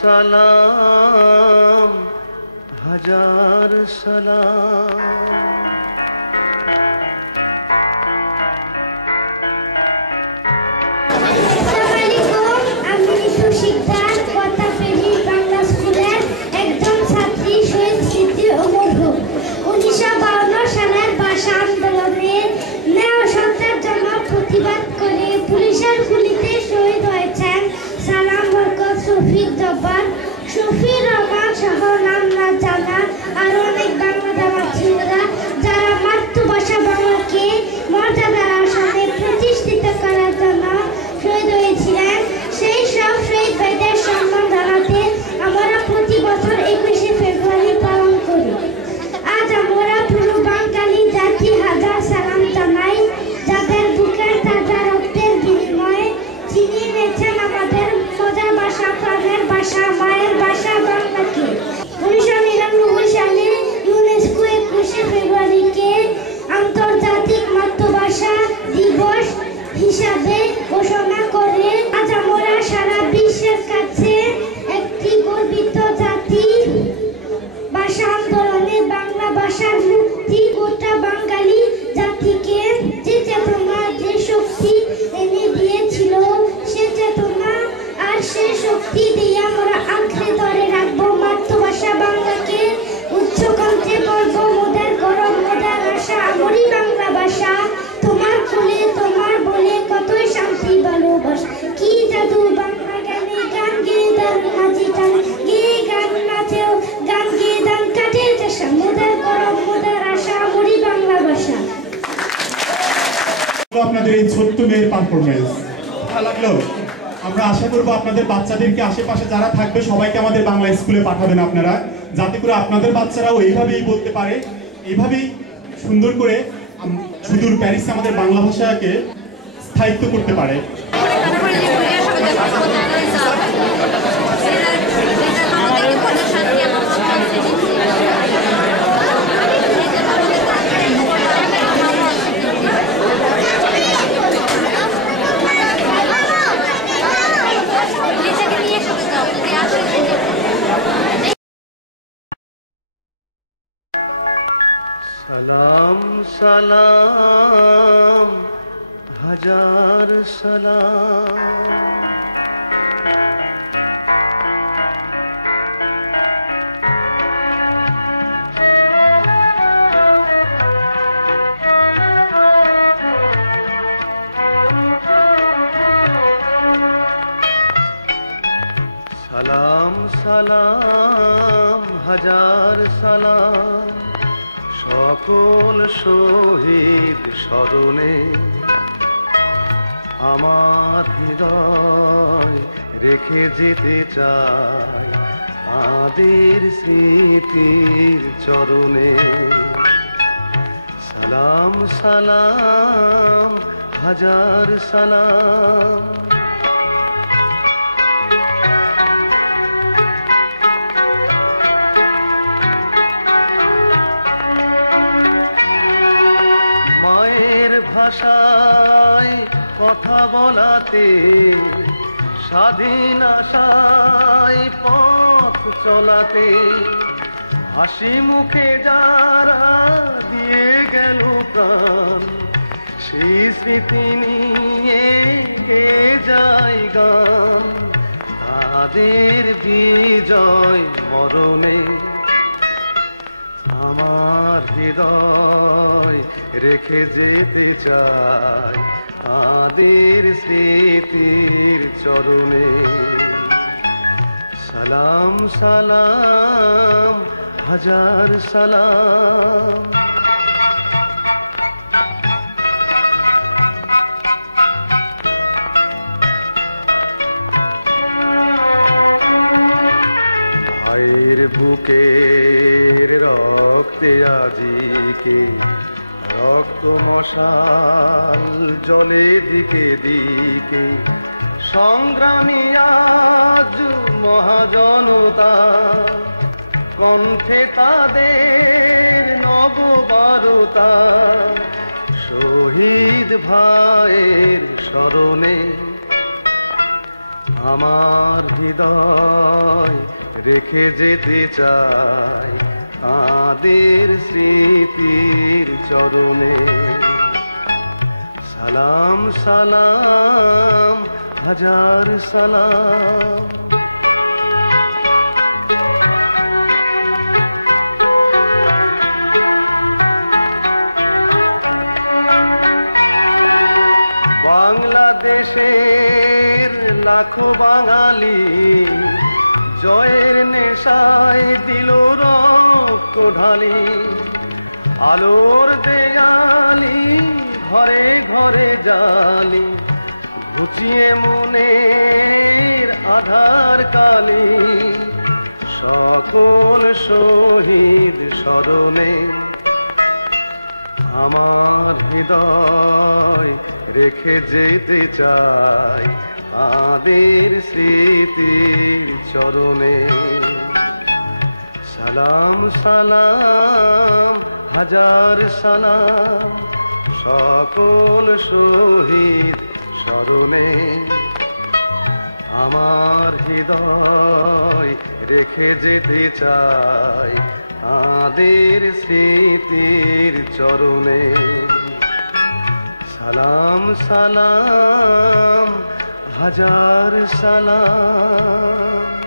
সালাম হাজার সালাম। হিসাবে ঘোষণা করে আজ আমরা সারা বিশ্বের কাছে একটি গর্বিত জাতি। ভাষা আন্দোলনে বাংলা ভাষার মুক্তি গোটা বাঙালি জাতিকে যে চেতনা যে শক্তি এনে দিয়েছিল, সে চেতনা আর সে শক্তি দিয়ে আমরা আঁকড়ে ধরে রাখবো মাতৃভাষা বাংলাকে। উচ্চকণ্ঠে বলব মোদের গরম মোদের আশা, আমারই বাংলা ভাষা তোমার কোলে তোমার বলে কতই শান্তি ভালোবাসা। কি জাদু বাংলা গানে গান গেয়ে দারুণ নাচি টান গেয়ে গান নাচেও গান গেয়ে দান কাঠের চাষা মোদের গরম মোদের আশা আমারই বাংলা ভাষা। আপনাদের এই ছোট্ট মেয়ের পারফরমেন্স ভালো লাগলো। আমরা আশা করবো আপনাদের বাচ্চাদেরকে আশেপাশে যারা থাকবে সবাইকে আমাদের বাংলা স্কুলে পাঠাবেন আপনারা, যাতে করে আপনাদের বাচ্চারাও এইভাবেই বলতে পারে, এইভাবেই সুন্দর করে সুদূর প্যারিসে আমাদের বাংলা ভাষাকে স্থায়িত্ব করতে পারে। সালাম সালাম হাজার সালাম। সালাম সালাম হাজার সালাম সকল শহীদ স্মরণে, আমার হৃদয় রেখে যেতে চাই তাদের স্মৃতির চরণে। সালাম সালাম হাজার সালাম। মায়ের ভাষায় কথা বলাতে, স্বাধীন আশায় পথ চলাতে, হাসি মুখে যারা দিয়ে গেল প্রাণ, সেই স্মৃতি নিয়ে গে যায় গান তাদের বিজয় মরণে। আমার হৃদয় রেখে যেতে চাই তাদের স্মৃতির চরণে। সালাম সালাম হাজার সালাম। ভাইয়ের বুকের রক্তে আজিকে রক্ত মশাল জলে দিকে দিকে, সংগ্রামী আজ মহাজনতা, কণ্ঠে তাদের নববারতা, শহীদ ভাইয়ের স্মরণে। আমার হৃদয় রেখে যেতে চাই তাদের স্মৃতির চরণে। সালাম সালাম হাজার সালাম। বাংলাদেশের লাখো বাঙালি জয়ের নেশায় দিল রক্ত ঢালি। আলোর দেয়ালি ঘরে ঘরে জালি, ঘুচিয়ে মনের আধার কালি। সকল শহীদ স্মরণে আমার হৃদয় রেখে যেতে চাই তাদের স্মৃতির চরণে। সালাম সালাম হাজার সালাম সকল শহীদ স্মরণে। আমার হৃদয় রেখে যেতে চাই তাদের স্মৃতির চরণে। সালাম সালাম হাজার সালাম।